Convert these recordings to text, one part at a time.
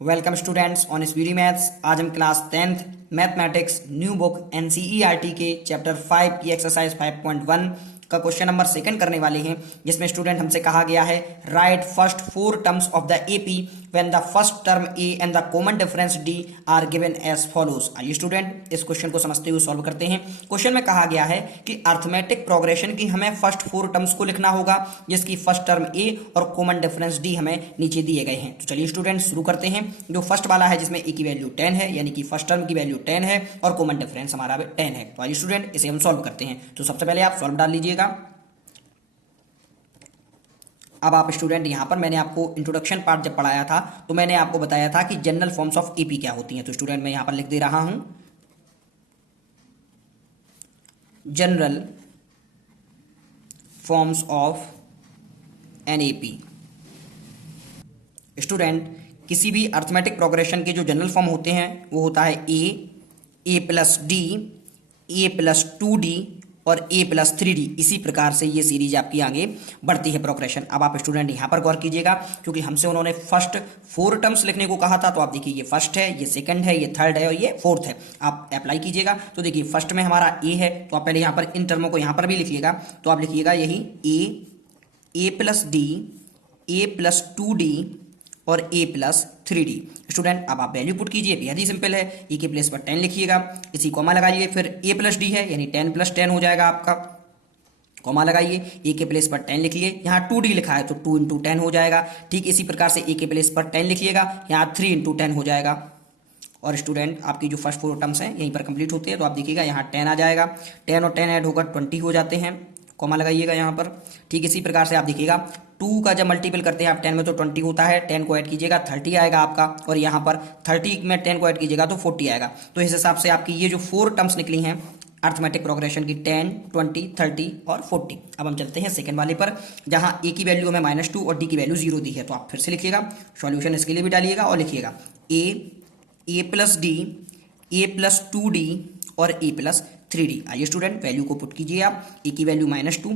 Welcome students on इस video maths. आज हम class 10th mathematics new book NCERT के चैप्टर 5 की एक्सरसाइज 5.1 का क्वेश्चन नंबर सेकंड करने वाले हैं, जिसमें स्टूडेंट हमसे कहा गया है write first 4 terms of the AP when the first term A and the common difference D are given as follows. आइए स्टूडेंट इस क्वेश्चन को समझते हुए सॉल्व करते हैं। क्वेश्चन में कहा गया है कि अर्थमेटिक प्रोग्रेशन की हमें फर्स्ट 4 टर्म्स को लिखना होगा, जिसकी फर्स्ट टर्म ए और कॉमन डिफरेंस डी हमें नीचे दिए गए हैं। तो चलिए स्टूडेंट शुरू करते हैं। जो फर्स्ट वाला है जिसमें ए की वैल्यू 10 है, यानी कि फर्स्ट टर्म की वैल्यू 10 है और कॉमन डिफरेंस हमारा 10 है। तो आइए स्टूडेंट इसे हम सॉल्व करते हैं। तो सबसे पहले आप सॉल्व डाल लीजिएगा। अब आप स्टूडेंट यहां पर मैंने आपको इंट्रोडक्शन पार्ट जब पढ़ाया था तो मैंने आपको बताया था कि जनरल फॉर्म्स ऑफ एपी क्या होती हैं। तो स्टूडेंट मैं यहां पर लिख दे रहा हूं general forms of an AP. Student किसी भी अर्थमेटिक प्रोग्रेशन के जो जनरल फॉर्म होते हैं वो होता है ए प्लस डी, ए प्लस 2d और a प्लस 3d। इसी प्रकार से ये सीरीज आपकी आगे बढ़ती है प्रोग्रेशन। अब आप स्टूडेंट यहाँ पर गौर कीजिएगा, क्योंकि हमसे उन्होंने फर्स्ट 4 टर्म्स लिखने को कहा था। तो आप देखिए ये फर्स्ट है, ये सेकंड है, ये थर्ड है और ये फोर्थ है। आप अप्लाई कीजिएगा तो देखिए फर्स्ट में हमारा a है, तो आप पहले यहाँ पर इन टर्मों को यहाँ पर भी लिखिएगा। तो आप लिखिएगा यही ए प्लस डी, ए प्लस 2d और a प्लस 3d। स्टूडेंट अब आप वैल्यू पुट कीजिए, बेहद ही सिंपल है। e के प्लेस पर 10 लिखिएगा, इसी कॉमा लगाइए, फिर a प्लस डी है यानी 10 प्लस 10 हो जाएगा आपका। कॉमा लगाइए, a के प्लेस पर 10 लिखिए, यहाँ 2d लिखा है तो 2 इंटू 10 हो जाएगा। ठीक इसी प्रकार से a के प्लेस पर 10 लिखिएगा, यहाँ 3 इंटू 10 हो जाएगा। और स्टूडेंट आपकी जो फर्स्ट 4 टर्म्स हैं यहीं पर कंप्लीट होते हैं। तो आप देखिएगा यहाँ 10 आ जाएगा, 10 और 10 ऐड होकर 20 हो जाते हैं। कॉमा लगाइएगा यहाँ पर। ठीक इसी प्रकार से आप देखिएगा 2 का जब मल्टीपल करते हैं आप 10 में तो 20 होता है, 10 को ऐड कीजिएगा 30 आएगा आपका, और यहाँ पर 30 में 10 को ऐड कीजिएगा तो 40 आएगा। तो इस हिसाब से आपकी ये जो 4 टर्म्स निकली हैं अर्थमेटिक प्रोग्रेशन की 10, 20, 30 और 40। अब हम चलते हैं सेकंड वाले पर, जहाँ ए की वैल्यू हमें -2 और डी की वैल्यू 0 दी है। तो आप फिर से लिखिएगा, सॉल्यूशन इसके लिए भी डालिएगा और लिखिएगा ए प्लस डी, ए प्लस 2d और a प्लस 3d। आइए स्टूडेंट वैल्यू को पुट कीजिए आप। a की वैल्यू -2,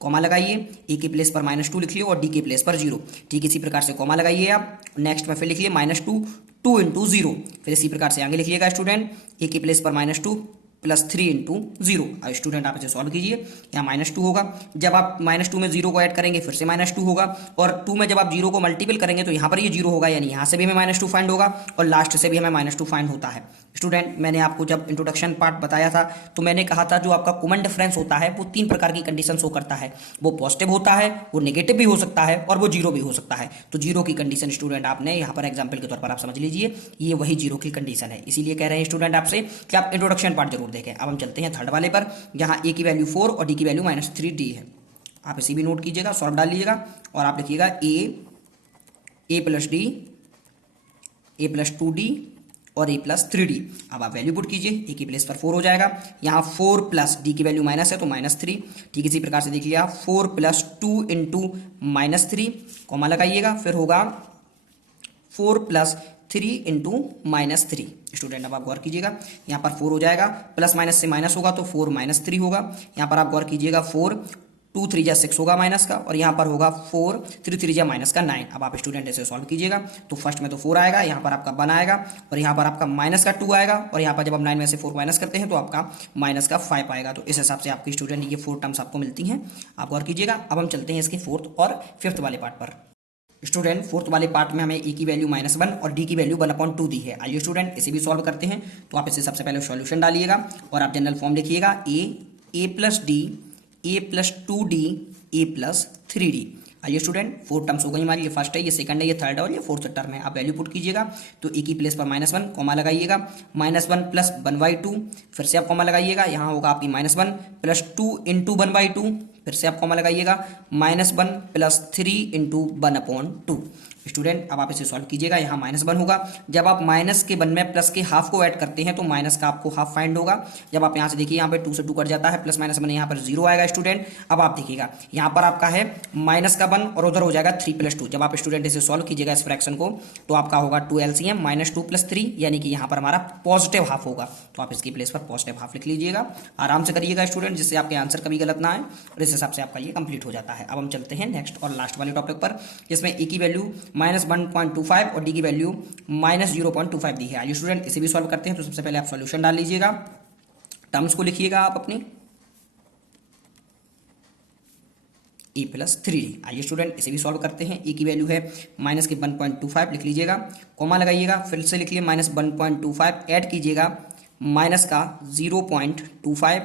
कॉमा लगाइए, a के प्लेस पर -2 लिखिए और d के प्लेस पर 0। ठीक इसी प्रकार से कॉमा लगाइए आप। नेक्स्ट में फिर लिखिए -2, 2 इंटू 0। फिर इसी प्रकार से आगे लिखिएगा स्टूडेंट a के प्लेस पर -2 प्लस 3 इंटू 0। अब स्टूडेंट आप इसे सॉल्व कीजिए, यहाँ -2 होगा। जब आप -2 में 0 को ऐड करेंगे फिर से -2 होगा, और 2 में जब आप 0 को मल्टीपल करेंगे तो यहाँ पर ये 0 होगा, यानी यहाँ से भी हमें -2 फाइंड होगा और लास्ट से भी हमें -2 फाइंड होता है। स्टूडेंट मैंने आपको जब इंट्रोडक्शन पार्ट बताया था तो मैंने कहा था जो आपका कॉमन डिफरेंस होता है वो 3 प्रकार की कंडीशन शो करता है। वो पॉजिटिव होता है, वो नेगेटिव भी हो सकता है और वो 0 भी हो सकता है। तो 0 की कंडीशन स्टूडेंट आपने यहाँ पर एग्जाम्पल के तौर पर आप समझ लीजिए, ये वही 0 की कंडीशन है। इसीलिए कह रहे हैं स्टूडेंट आपसे कि आप इंट्रोडक्शन पार्ट जरूर देखें। अब हम चलते हैं थर्ड वाले पर, जहाँ a की वैल्यू 4 और d की वैल्यू -3d है। आप इसे भी नोट कीजिएगा, सॉल्व डाल लीजिएगा और आप लिखिएगा ए प्लस डी, ए प्लस 2d और a प्लस 3d। अब आप वैल्यू पुट कीजिए, a की प्लेस पर 4 हो जाएगा, यहाँ 4 प्लस d की वैल्यू माइनस है तो -3। ठीक इसी प्रकार से देखिए आप 4 प्लस 2 इंटू -3, कॉमा लगाइएगा, फिर होगा 4 प्लस 3 इंटू -3। स्टूडेंट अब आप गौर कीजिएगा, यहाँ पर 4 हो जाएगा, प्लस माइनस से माइनस होगा तो 4 -3 होगा। यहाँ पर आप गौर कीजिएगा 4 2 3 जा 6 होगा माइनस का, और यहाँ पर होगा 4 3 3 जा माइनस का 9। अब आप स्टूडेंट ऐसे सॉल्व कीजिएगा तो फर्स्ट में तो 4 आएगा, यहाँ पर आपका 1 आएगा, और यहाँ पर आपका माइनस का 2 आएगा, और यहाँ पर जब आप 9 में से 4 माइनस करते हैं तो आपका माइनस का 5 आएगा। तो इस हिसाब से आपकी स्टूडेंट ये 4 टर्म्स आपको मिलती हैं। आप गौर कीजिएगा। अब हम चलते हैं इसके 4th और 5th वाले पार्ट पर। स्टूडेंट 4th वाले पार्ट में हमें ए की वैल्यू -1 और डी की वैल्यू 1/2 दी है। आइए स्टूडेंट इसे भी सॉल्व करते हैं। तो आप इसे सबसे पहले सॉल्यूशन डालिएगा और आप जनरल फॉर्म लिखिएगा ए प्लस डी, ए प्लस 2d, ए प्लस 3d। आइए स्टूडेंट 4 टर्म्स हो गई हमारी, ये फर्स्ट है, ये सेकंड है, ये थर्ड है और ये 4th टर्म है। आप वैल्यू पुट कीजिएगा तो ए की प्लेस पर -1, कॉमा लगाइएगा, -1 प्लस 1/2, फिर से आप कॉमा लगाइएगा, यहाँ होगा आपकी -1 प्लस 2 इंटू 1/2, फिर से आप कॉमा लगाइएगा, -1 प्लस 3 इंटू 1/2। स्टूडेंट अब आप इसे सॉल्व कीजिएगा, यहाँ -1 होगा। जब आप माइनस के 1 में प्लस के हाफ को ऐड करते हैं तो माइनस का आपको हाफ फाइंड होगा। जब आप यहाँ से देखिए, यहाँ पे 2 से 2 कट जाता है, प्लस -1 यहाँ पर 0 आएगा स्टूडेंट। अब आप देखिएगा यहाँ पर आपका है माइनस का 1 और उधर हो जाएगा 3 + 2। जब आप स्टूडेंट इसे सॉल्व कीजिएगा इस फ्रैक्शन को तो आपका होगा 2 LCM -2 + 3, यानी कि यहाँ पर हमारा पॉजिटिव हाफ होगा। तो आप इसकी प्लेस पर पॉजिटिव हाफ लिख लीजिएगा। आराम से करिएगा स्टूडेंट, जिससे आपके आंसर कभी गलत ना आए, और इस हिसाब से आपका ये कंप्लीट हो जाता है। अब हम चलते हैं नेक्स्ट और लास्ट वाले टॉपिक पर, जिसमें ए की वैल्यू -1.25 और डी की वैल्यू -0.25 दी है। आइए स्टूडेंट इसे भी सॉल्व करते हैं। तो सबसे पहले आप सॉल्यूशन डाल लीजिएगा, टर्म्स को लिखिएगा आप अपनी ए प्लस 3d। आइए स्टूडेंट इसे भी सॉल्व करते हैं। ए की वैल्यू है माइनस के 1.25 लिख लीजिएगा, कॉमा लगाइएगा, फिर से लिख लिए -1.25 ऐड कीजिएगा माइनस का 0.25।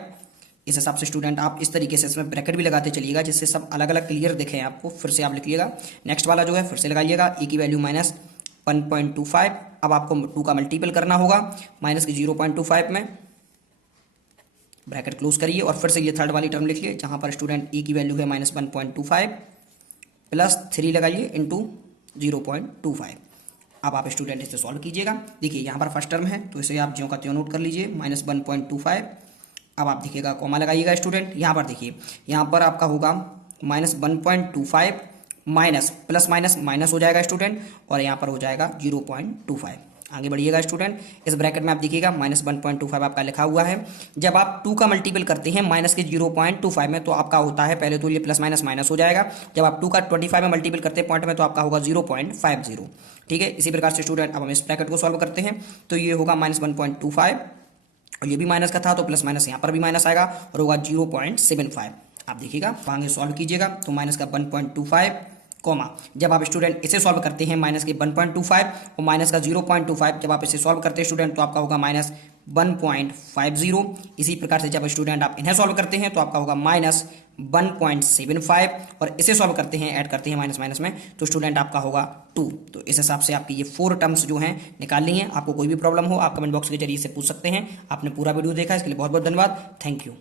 इस हिसाब से स्टूडेंट आप इस तरीके से इसमें ब्रैकेट भी लगाते चलिएगा जिससे सब अलग अलग क्लियर दिखें आपको। फिर से आप लिखिएगा, नेक्स्ट वाला जो है फिर से लगाइएगा, ए की वैल्यू -1.25। अब आपको 2 का मल्टीपल करना होगा माइनस के 0.25 में, ब्रैकेट क्लोज करिए और फिर से ये थर्ड वाली टर्म लिख लिए जहां पर स्टूडेंट ए की वैल्यू है -1.25 प्लस 3 लगाइए इंटू 0.25। अब आप स्टूडेंट इसे सॉल्व कीजिएगा। देखिए यहाँ पर फर्स्ट टर्म है तो इसे आप ज्यों का त्यों नोट कर लीजिए -1.25। अब आप देखिएगा कॉमा लगाइएगा स्टूडेंट, यहाँ पर देखिए यहाँ पर आपका होगा -1.25 माइनस प्लस माइनस माइनस हो जाएगा स्टूडेंट और यहाँ पर हो जाएगा 0.25। आगे बढ़िएगा स्टूडेंट, इस ब्रैकेट में आप देखिएगा -1.25 आपका लिखा हुआ है। जब आप 2 का मल्टीपल करते हैं माइनस के 0.25 में तो आपका होता है, पहले तो ये प्लस माइनस माइनस हो जाएगा। जब आप 2 का 25 में मल्टीपल करते हैं पॉइंट में तो आपका होगा 0.50। ठीक है, इसी प्रकार से स्टूडेंट अब हम इस ब्रैकेट को सॉल्व करते हैं तो ये होगा -1.25 और ये भी माइनस का था तो प्लस माइनस यहाँ पर भी माइनस आएगा और होगा 0.75। आप देखिएगा आगे सॉल्व कीजिएगा तो माइनस का 1.25 कॉमा, जब आप स्टूडेंट इसे सॉल्व करते हैं माइनस के 1.25 और माइनस का 0.25, जब आप इसे सॉल्व करते हैं स्टूडेंट तो आपका होगा -1.50। इसी प्रकार से जब स्टूडेंट आप इन्हें सॉल्व करते हैं तो आपका होगा -1.75 और इसे सॉल्व करते हैं ऐड करते हैं माइनस माइनस में तो स्टूडेंट आपका होगा 2। तो इस हिसाब से आपकी ये 4 टर्म्स जो हैं निकाल ली हैं। आपको कोई भी प्रॉब्लम हो आप कमेंट बॉक्स के जरिए से पूछ सकते हैं। आपने पूरा वीडियो देखा, इसके लिए बहुत बहुत धन्यवाद। Thank you.